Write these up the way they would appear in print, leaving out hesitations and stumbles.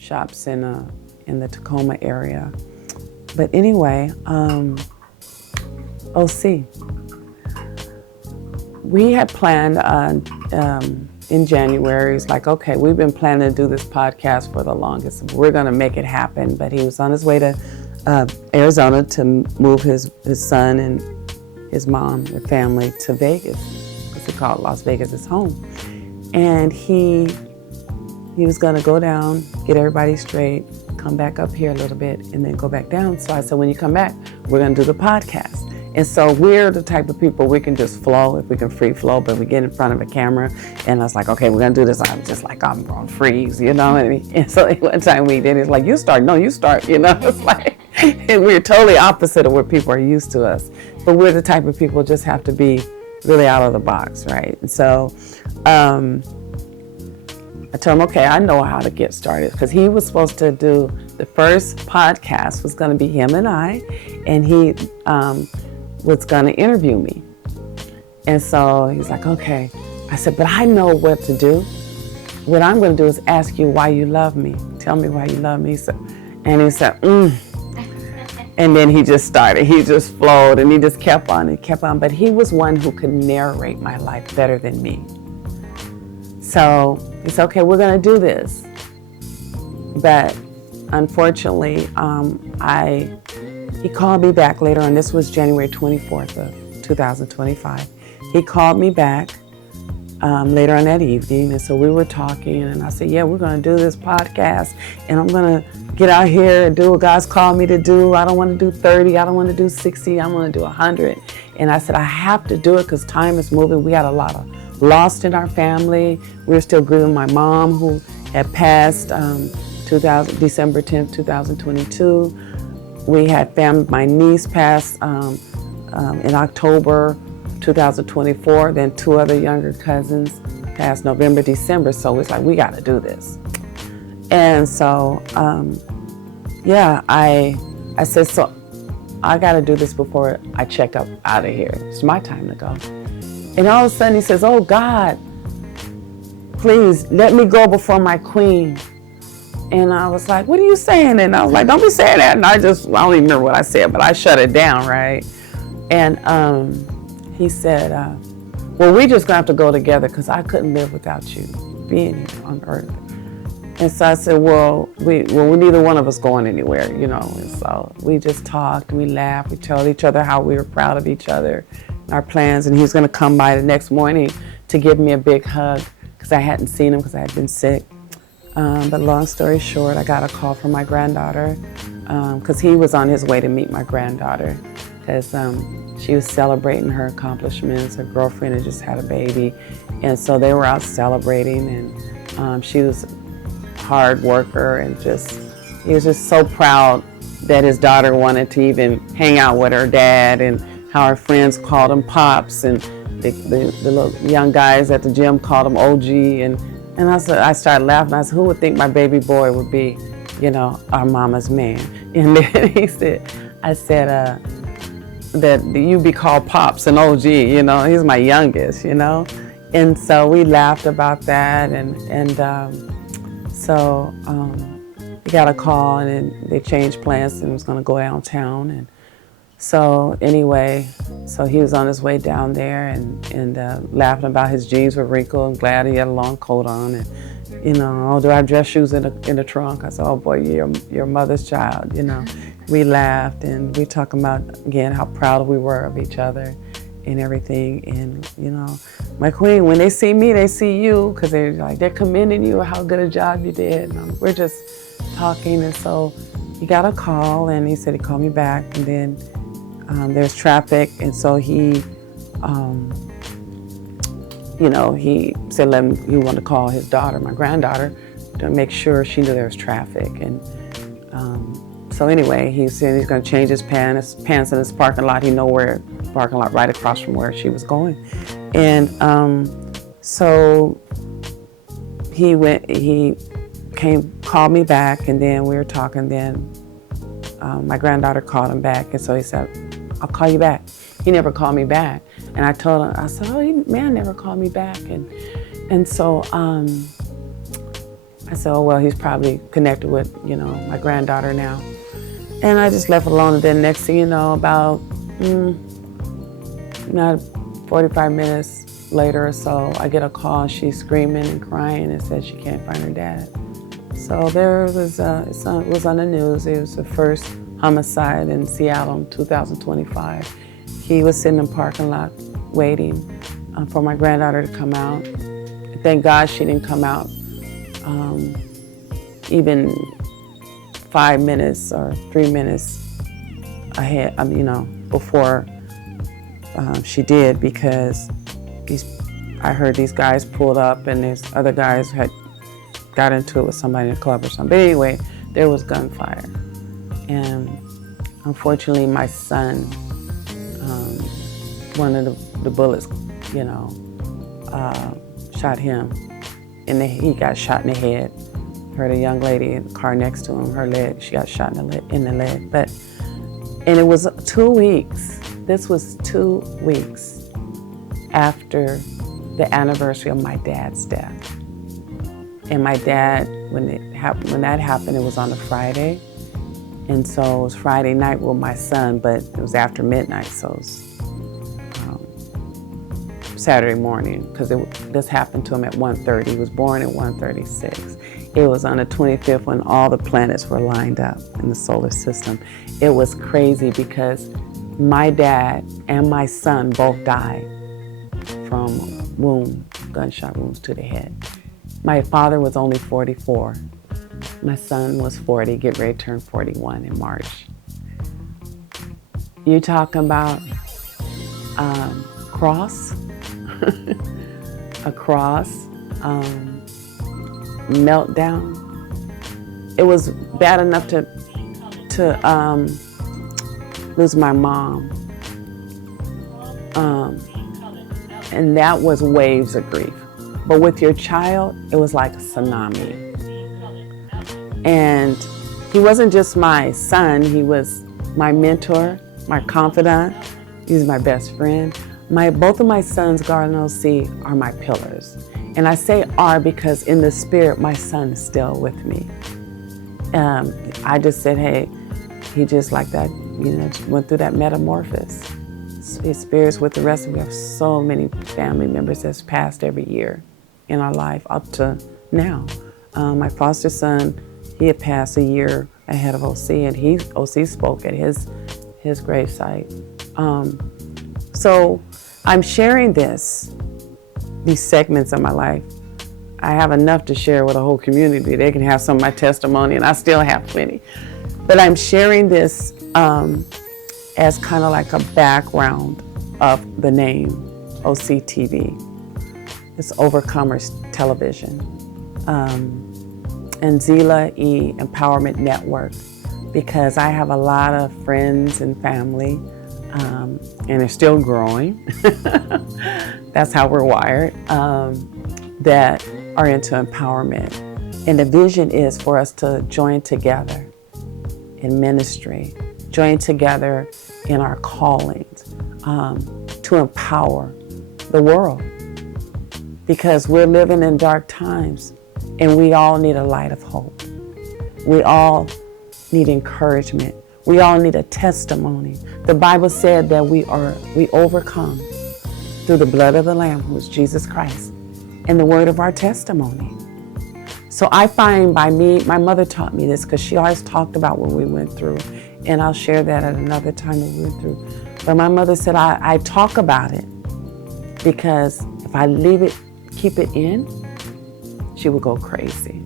shops in the Tacoma area. But anyway, OC. We had planned in January. It's like, okay, we've been planning to do this podcast for the longest. We're gonna make it happen. But he was on his way to Arizona to move his son and his mom and family to Vegas, because he called Las Vegas his home. And he was gonna go down, get everybody straight, come back up here a little bit, and then go back down. So I said, when you come back, we're gonna do the podcast. And so we're the type of people, we can just flow, if we can free flow, but we get in front of a camera, and I was like, okay, we're gonna do this. I'm just like, I'm on freeze, you know? And so one time we did, it's like, you start, no, you start, you know? It's like, and we're totally opposite of what people are used to us. But we're the type of people just have to be really out of the box, right? And so I told him, okay, I know how to get started, because he was supposed to do, the first podcast was gonna be him and I, and he was gonna interview me. And so he's like, okay. I said, but I know what to do. What I'm gonna do is ask you why you love me. Tell me why you love me. And he said, And then he just started, he just flowed, and he just kept on and kept on. But he was one who could narrate my life better than me. So he said, okay, we're gonna do this. But unfortunately, he called me back later on. This was January 24th of 2025. He called me back later on that evening, and so we were talking, and I said, yeah, we're gonna do this podcast, and I'm gonna get out here and do what God's called me to do. I don't wanna do 30, I don't wanna do 60, I wanna do 100. And I said, I have to do it because time is moving. We had a lot of loss in our family. We were still grieving my mom, who had passed December 10th, 2022. We had my niece passed in October 2024, then two other younger cousins passed November, December, so it's like, we gotta do this. And so, I said, so I gotta do this before I check up out of here. It's my time to go. And all of a sudden he says, oh God, please let me go before my queen. And I was like, what are you saying? And I was like, don't be saying that. And I don't even remember what I said, but I shut it down, right? And he said, well, we just gonna have to go together, because I couldn't live without you being here on earth. And so I said, well, neither one of us going anywhere, you know? And so we just talked, we laughed, we told each other how we were proud of each other, our plans, and he was gonna come by the next morning to give me a big hug, because I hadn't seen him because I had been sick. But long story short, I got a call from my granddaughter, because he was on his way to meet my granddaughter, because she was celebrating her accomplishments. Her girlfriend had just had a baby, and so they were out celebrating, and she was a hard worker, and he was just so proud that his daughter wanted to even hang out with her dad, and how her friends called him Pops, and the little young guys at the gym called him OG, and I started laughing. I said, who would think my baby boy would be, you know, our mama's man? And then I said, that you'd be called Pops and OG, you know, he's my youngest, you know? And so we laughed about that, and so we got a call, and then they changed plans and was gonna go downtown. And so anyway, so he was on his way down there, and laughing about his jeans were wrinkled, and glad he had a long coat on, and you know, oh, do I have dress shoes in the trunk? I said, oh boy, you're your mother's child, you know. We laughed, and we talked about, again, how proud we were of each other and everything. And, you know, my queen, when they see me, they see you, because they're commending you, how good a job you did. And we're just talking, and so he got a call, and he said he called me back, and then there's traffic, and so he, you know, he said he wanted to call his daughter, my granddaughter, to make sure she knew there was traffic. And so anyway, he said he's going to change his pants in this parking lot. He know where, parking lot right across from where she was going. And so he called me back, and then we were talking. Then my granddaughter called him back, and so he said, I'll call you back. He never called me back. And I told him, I said, oh, man never called me back. And so I I said, oh, well, he's probably connected with, my granddaughter now. And I just left it alone. And then next thing you know, about not 45 minutes later or so, I get a call. She's screaming and crying and says she can't find her dad. So there was, it was on the news. It was the first homicide in Seattle in 2025. He was sitting in the parking lot waiting for my granddaughter to come out. Thank God she didn't come out even 5 minutes or 3 minutes ahead, before she did, because I heard these guys pulled up and these other guys had got into it with somebody in the club or something. But anyway, there was gunfire. And unfortunately, my son, one of the bullets, shot him. And he got shot in the head. Heard a young lady in the car next to him, her leg, she got shot in the leg. And it was 2 weeks. This was 2 weeks after the anniversary of my dad's death. And my dad, when that happened, it was on a Friday. And so it was Friday night with my son, but it was after midnight, so it was Saturday morning, because this happened to him at 1:30. He was born at 1:36. It was on the 25th when all the planets were lined up in the solar system. It was crazy because my dad and my son both died from gunshot wounds to the head. My father was only 44. My son was 40, get ready to turn 41 in March. You talking about cross? A cross, meltdown. It was bad enough to lose my mom. And that was waves of grief. But with your child, it was like a tsunami. And he wasn't just my son, he was my mentor, my confidant, he was my best friend. Both of my sons, Garden OC, are my pillars. And I say are because in the spirit, my son is still with me. I just said, hey, he just like that, went through that metamorphosis. His spirit's with the rest of us. We have so many family members that's passed every year in our life up to now. My foster son, he had passed a year ahead of OC, and OC spoke at his gravesite. So I'm sharing these segments of my life. I have enough to share with a whole community. They can have some of my testimony, and I still have plenty. But I'm sharing this as kind of like a background of the name OCTV. It's Overcomers Television. And Ze'lla E Empowerment Network, because I have a lot of friends and family, and they're still growing. That's how we're wired, that are into empowerment. And the vision is for us to join together in ministry, join together in our callings, to empower the world. Because we're living in dark times, and we all need a light of hope. We all need encouragement. We all need a testimony. The Bible said that we overcome through the blood of the Lamb, who is Jesus Christ, and the word of our testimony. So I find my mother taught me this because she always talked about what we went through, and I'll share that at another time what we went through. But my mother said I talk about it because if I keep it in, she would go crazy.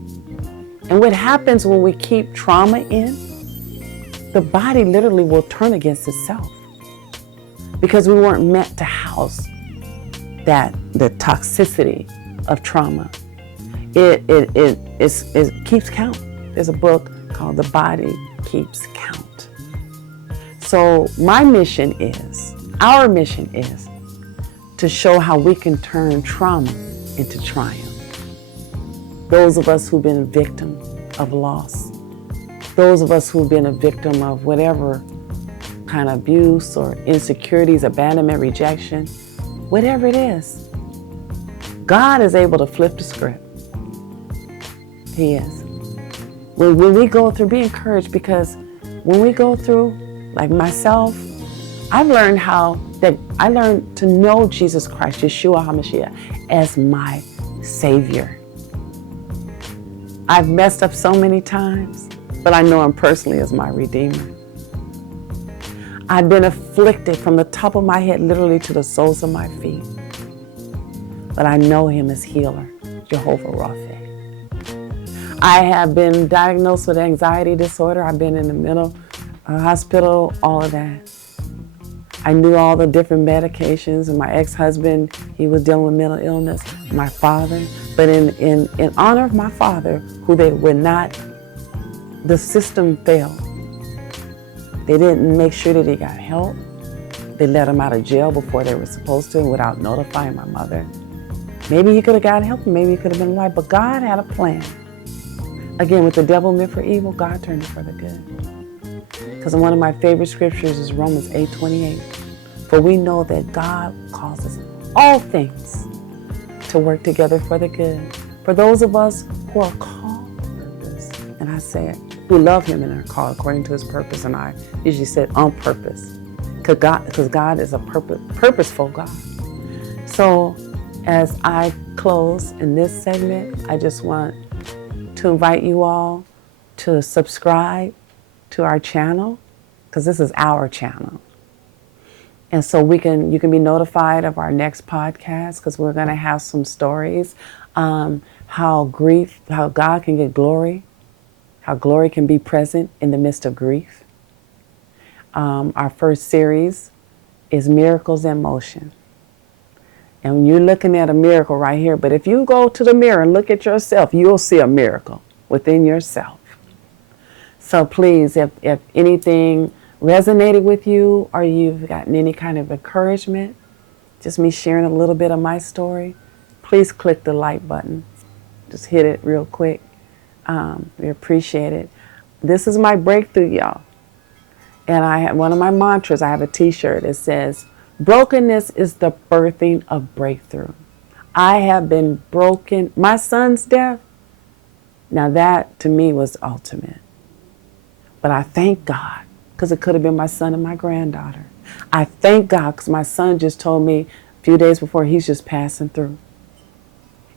And what happens when we keep trauma in, the body literally will turn against itself, because we weren't meant to house the toxicity of trauma. It keeps count. There's a book called The Body Keeps Count. So our mission is to show how we can turn trauma into triumph. Those of us who've been a victim of loss, those of us who've been a victim of whatever kind of abuse or insecurities, abandonment, rejection, whatever it is, God is able to flip the script He is. When we go through, be encouraged, because when we go through, like myself, I learned to know Jesus Christ, Yeshua HaMashiach, as my Savior. I've messed up so many times, but I know Him personally as my Redeemer. I've been afflicted from the top of my head literally to the soles of my feet, but I know Him as healer, Jehovah Rapha. I have been diagnosed with anxiety disorder. I've been in the mental hospital, all of that. I knew all the different medications, and my ex-husband, he was dealing with mental illness, my father. But in honor of my father, who they were not, the system failed. They didn't make sure that he got help. They let him out of jail before they were supposed to, without notifying my mother. Maybe he could have gotten help, maybe he could have been alive, but God had a plan. Again, with the devil meant for evil, God turned it for the good. Because one of my favorite scriptures is Romans 8:28. For we know that God causes all things to work together for the good. For those of us who are called to purpose, and I said, who love Him and are called according to His purpose, and I usually said on purpose. Because God is a purposeful God. So as I close in this segment, I just want to invite you all to subscribe to our channel, because this is our channel. And so you can be notified of our next podcast, because we're going to have some stories, how God can get glory, how glory can be present in the midst of grief. Our first series is Miracles in Motion. And you're looking at a miracle right here, but if you go to the mirror and look at yourself, you'll see a miracle within yourself. So please, if anything resonated with you, or you've gotten any kind of encouragement, just me sharing a little bit of my story, please click the like button. Just hit it real quick. We appreciate it. This is my breakthrough, y'all. And I have one of my mantras. I have a t-shirt. It says, brokenness is the birthing of breakthrough. I have been broken. My son's death, now that to me was ultimate. But I thank God, because it could have been my son and my granddaughter. I thank God because my son just told me a few days before he's just passing through.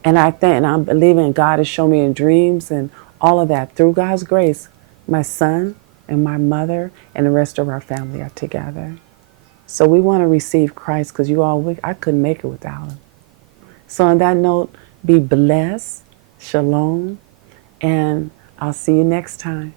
And I'm believing God has shown me in dreams and all of that. Through God's grace, my son and my mother and the rest of our family are together. So we want to receive Christ, because I couldn't make it without Him. So on that note, be blessed, shalom, and I'll see you next time.